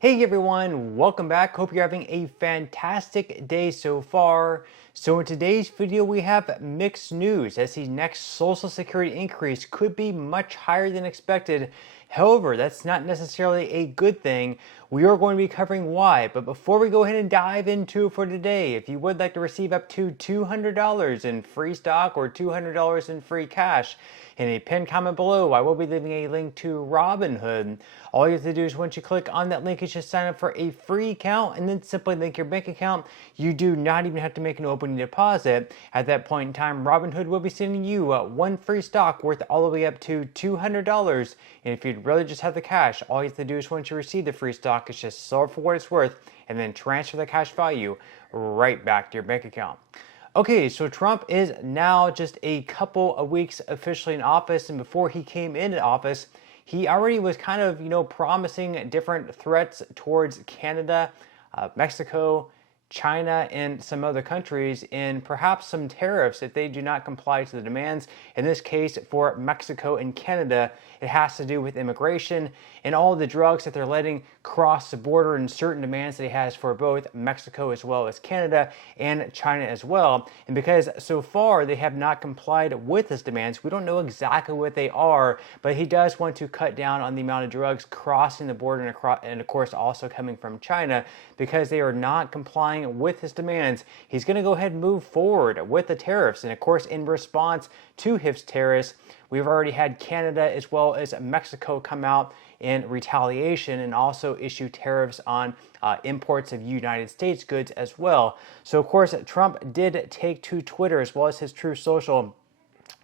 Hey everyone, welcome back. Hope you're having a fantastic day so far. So in today's video we have mixed news as the next Social Security increase could be much higher than expected. However, that's not necessarily a good thing. We are going to be covering why, but before we go ahead and dive into it for today, if you would like to receive up to $200 in free stock or $200 in free cash, in a pinned comment below, I will be leaving a link to Robinhood. All you have to do is once you click on that link, is just sign up for a free account and then simply link your bank account. You do not even have to make an opening deposit. At that point in time, Robinhood will be sending you one free stock worth all the way up to $200. And if you'd rather just have the cash, all you have to do is once you receive the free stock, is just sell it for what it's worth and then transfer the cash value right back to your bank account. Okay, so Trump is now just a couple of weeks officially in office, and before he came into office, he already was kind of, promising different threats towards Canada, Mexico, China, and some other countries, and perhaps some tariffs if they do not comply to the demands. In this case, for Mexico and Canada, it has to do with immigration and all the drugs that they're letting cross the border and certain demands that he has for both Mexico as well as Canada and China as well. And because so far they have not complied with his demands, we don't know exactly what they are, but he does want to cut down on the amount of drugs crossing the border and of course also coming from China because they are not complying with his demands. He's going to go ahead and move forward with the tariffs. And of course, in response to his tariffs, we've already had Canada as well as Mexico come out in retaliation and also issue tariffs on imports of United States goods as well. So of course, Trump did take to Twitter as well as his Truth Social,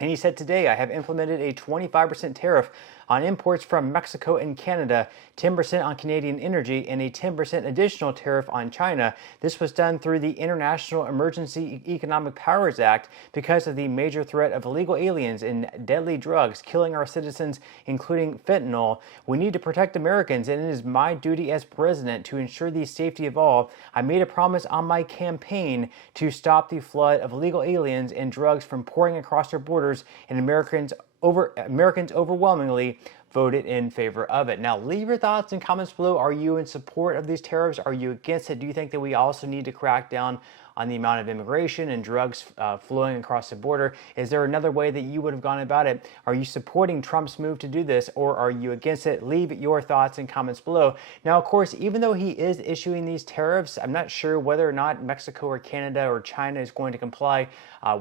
and he said, "Today I have implemented a 25% tariff on imports from Mexico and Canada, 10% on Canadian energy, and a 10% additional tariff on China. This was done through the International Emergency Economic Powers Act because of the major threat of illegal aliens and deadly drugs killing our citizens, including fentanyl. We need to protect Americans, and it is my duty as president to ensure the safety of all. I made a promise on my campaign to stop the flood of illegal aliens and drugs from pouring across our borders, and Americans overwhelmingly voted in favor of it." Now, leave your thoughts and comments below. Are you in support of these tariffs? Are you against it? Do you think that we also need to crack down on the amount of immigration and drugs flowing across the border? Is there another way that you would have gone about it? Are you supporting Trump's move to do this, or are you against it? Leave your thoughts and comments below. Now, of course, even though he is issuing these tariffs, I'm not sure whether or not Mexico or Canada or China is going to comply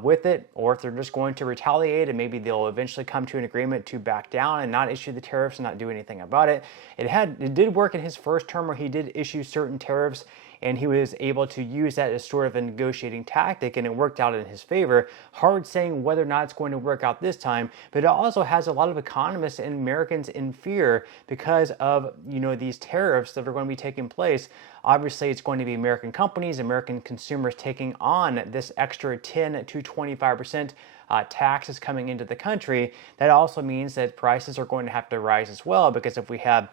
with it, or if they're just going to retaliate and maybe they'll eventually come to an agreement to back down and not issue the tariffs and not do anything about it. It did work in his first term where he did issue certain tariffs, and he was able to use that as sort of a negotiating tactic, and it worked out in his favor. Hard saying whether or not it's going to work out this time, but it also has a lot of economists and Americans in fear because of these tariffs that are going to be taking place. Obviously, it's going to be American companies, American consumers taking on this extra 10 to 25% taxes coming into the country. That also means that prices are going to have to rise as well, because if we have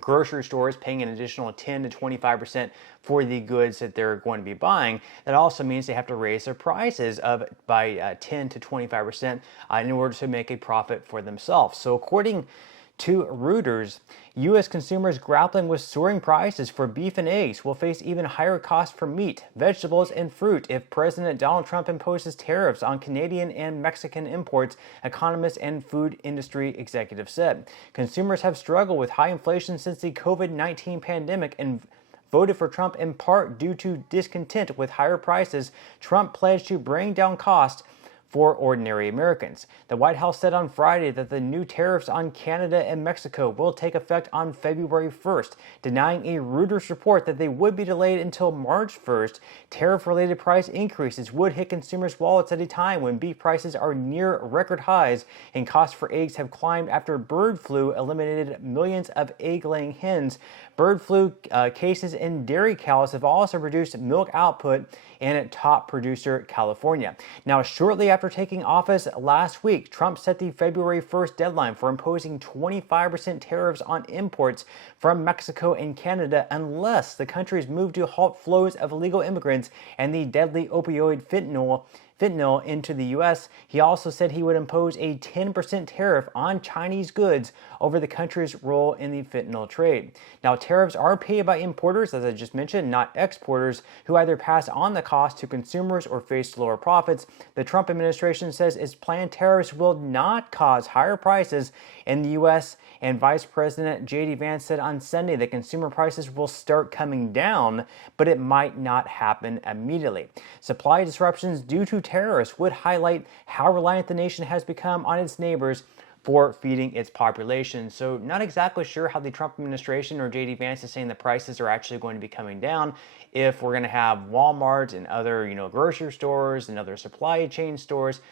grocery stores paying an additional 10 to 25% for the goods that they're going to be buying, that also means they have to raise their prices by 10 to 25% in order to make a profit for themselves. So according to Reuters, U.S. consumers grappling with soaring prices for beef and eggs will face even higher costs for meat, vegetables, and fruit if President Donald Trump imposes tariffs on Canadian and Mexican imports, economists and food industry executives said. Consumers have struggled with high inflation since the COVID-19 pandemic and voted for Trump in part due to discontent with higher prices. Trump pledged to bring down costs for ordinary Americans. The White House said on Friday that the new tariffs on Canada and Mexico will take effect on February 1st, denying a Reuters report that they would be delayed until March 1st. Tariff-related price increases would hit consumers' wallets at a time when beef prices are near record highs and costs for eggs have climbed after bird flu eliminated millions of egg-laying hens. Bird flu cases in dairy cows have also reduced milk output in top producer California. Now, shortly after taking office last week, Trump set the February 1st deadline for imposing 25% tariffs on imports from Mexico and Canada unless the countries move to halt flows of illegal immigrants and the deadly opioid fentanyl fentanyl into the U.S., he also said he would impose a 10% tariff on Chinese goods over the country's role in the fentanyl trade. Now, tariffs are paid by importers, as I just mentioned, not exporters, who either pass on the cost to consumers or face lower profits. The Trump administration says its planned tariffs will not cause higher prices in the U.S., and Vice President J.D. Vance said on Sunday that consumer prices will start coming down, but it might not happen immediately. Supply disruptions due to tariffs would highlight how reliant the nation has become on its neighbors for feeding its population. So not exactly sure how the Trump administration or J.D. Vance is saying the prices are actually going to be coming down if we're going to have Walmart and other, grocery stores and other supply chain stores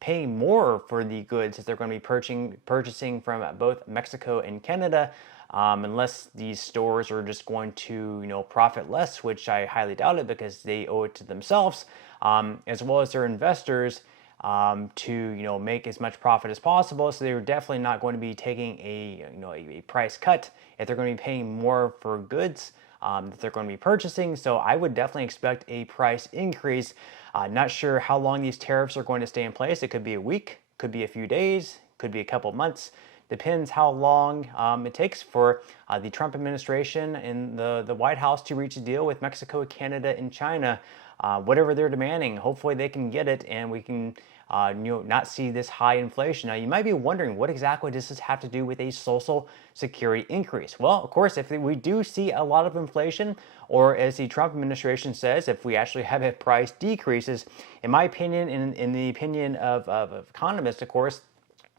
paying more for the goods that they're going to be purchasing from both Mexico and Canada, unless these stores are just going to, profit less, which I highly doubt it because they owe it to themselves, as well as their investors, to make as much profit as possible. So they're definitely not going to be taking a price cut if they're going to be paying more for goods that they're going to be purchasing. So I would definitely expect a price increase. Not sure how long these tariffs are going to stay in place. It could be a week, could be a few days, could be a couple months. Depends how long it takes for the Trump administration and the White House to reach a deal with Mexico, Canada, and China. Whatever they're demanding, hopefully they can get it, and we can not see this high inflation. Now, you might be wondering, what exactly does this have to do with a Social Security increase? Well, of course, if we do see a lot of inflation, or as the Trump administration says, if we actually have a price decreases, in my opinion, in the opinion of economists, of course,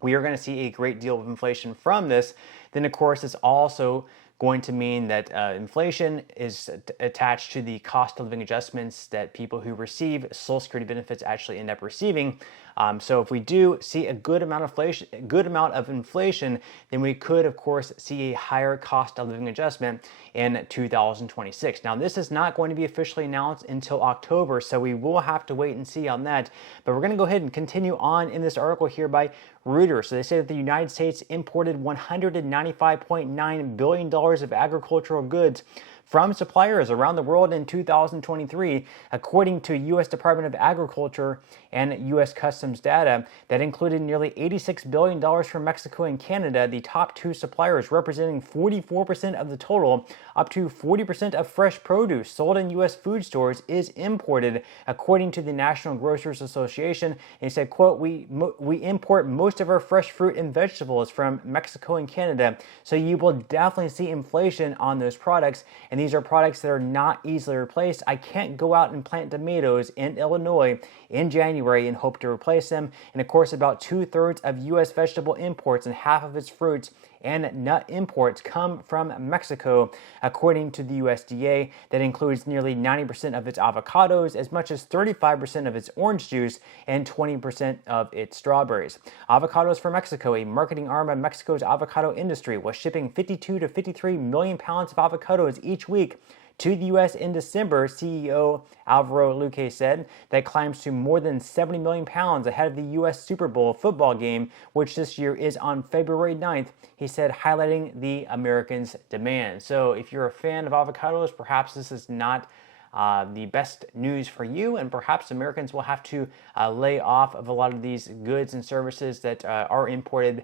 we are going to see a great deal of inflation from this. Then, of course, it's also going to mean that inflation is attached to the cost of living adjustments that people who receive Social Security benefits actually end up receiving. So if we do see a good amount of inflation, then we could, of course, see a higher cost of living adjustment in 2026. Now, this is not going to be officially announced until October, so we will have to wait and see on that. But we're going to go ahead and continue on in this article here by Reuters. So they say that the United States imported $195.9 billion of agricultural goods from suppliers around the world in 2023, according to U.S. Department of Agriculture and U.S. Customs data. That included nearly $86 billion from Mexico and Canada, the top two suppliers, representing 44% of the total. Up to 40% of fresh produce sold in U.S. food stores is imported, according to the National Grocers Association. And he said, quote, we import most of our fresh fruit and vegetables from Mexico and Canada, so you will definitely see inflation on those products. And these are products that are not easily replaced. I can't go out and plant tomatoes in Illinois in January and hope to replace them. And of course, about 2/3 of U.S. vegetable imports and half of its fruits and nut imports come from Mexico, according to the USDA. That includes nearly 90% of its avocados, as much as 35% of its orange juice, and 20% of its strawberries. Avocados for Mexico, a marketing arm of Mexico's avocado industry, was shipping 52 to 53 million pounds of avocados each week to the U.S. in December. CEO Alvaro Luque said that climbs to more than 70 million pounds ahead of the U.S. Super Bowl football game, which this year is on February 9th, he said, highlighting the Americans' demand. So if you're a fan of avocados, perhaps this is not the best news for you, and perhaps Americans will have to lay off of a lot of these goods and services that are imported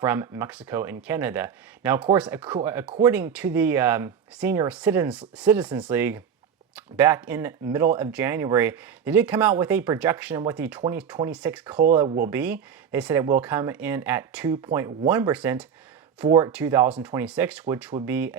from Mexico and Canada. Now, of course, according to the Senior Citizens League, back in middle of January, they did come out with a projection of what the 2026 COLA will be. They said it will come in at 2.1% for 2026, which would be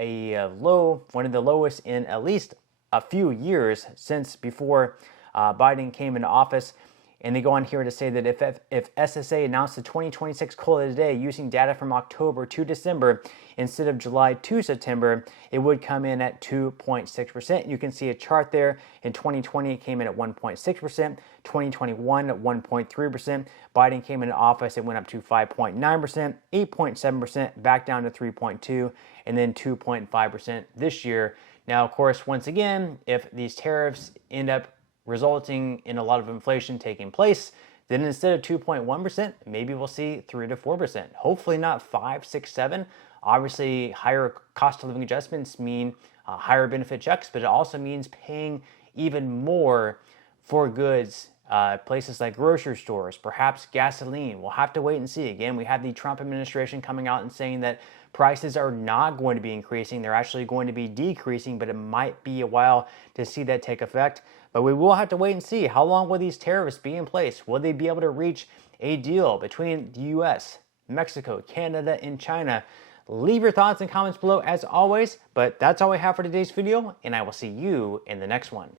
one of the lowest in at least a few years since before Biden came into office. And they go on here to say that if SSA announced the 2026 COLA today using data from October to December instead of July to September, it would come in at 2.6%. You can see a chart there. In 2020, it came in at 1.6%. 2021 at 1.3%. Biden came into office, it went up to 5.9%, 8.7%, back down to 3.2%, and then 2.5% this year. Now, of course, once again, if these tariffs end up resulting in a lot of inflation taking place, then instead of 2.1%, maybe we'll see 3 to 4%. Hopefully not 5, 6, 7. Obviously, higher cost of living adjustments mean higher benefit checks, but it also means paying even more for goods places like grocery stores, perhaps gasoline. We'll have to wait and see. Again, we have the Trump administration coming out and saying that prices are not going to be increasing. They're actually going to be decreasing, but it might be a while to see that take effect. But we will have to wait and see. How long will these tariffs be in place? Will they be able to reach a deal between the US, Mexico, Canada, and China? Leave your thoughts and comments below as always, but that's all we have for today's video, and I will see you in the next one.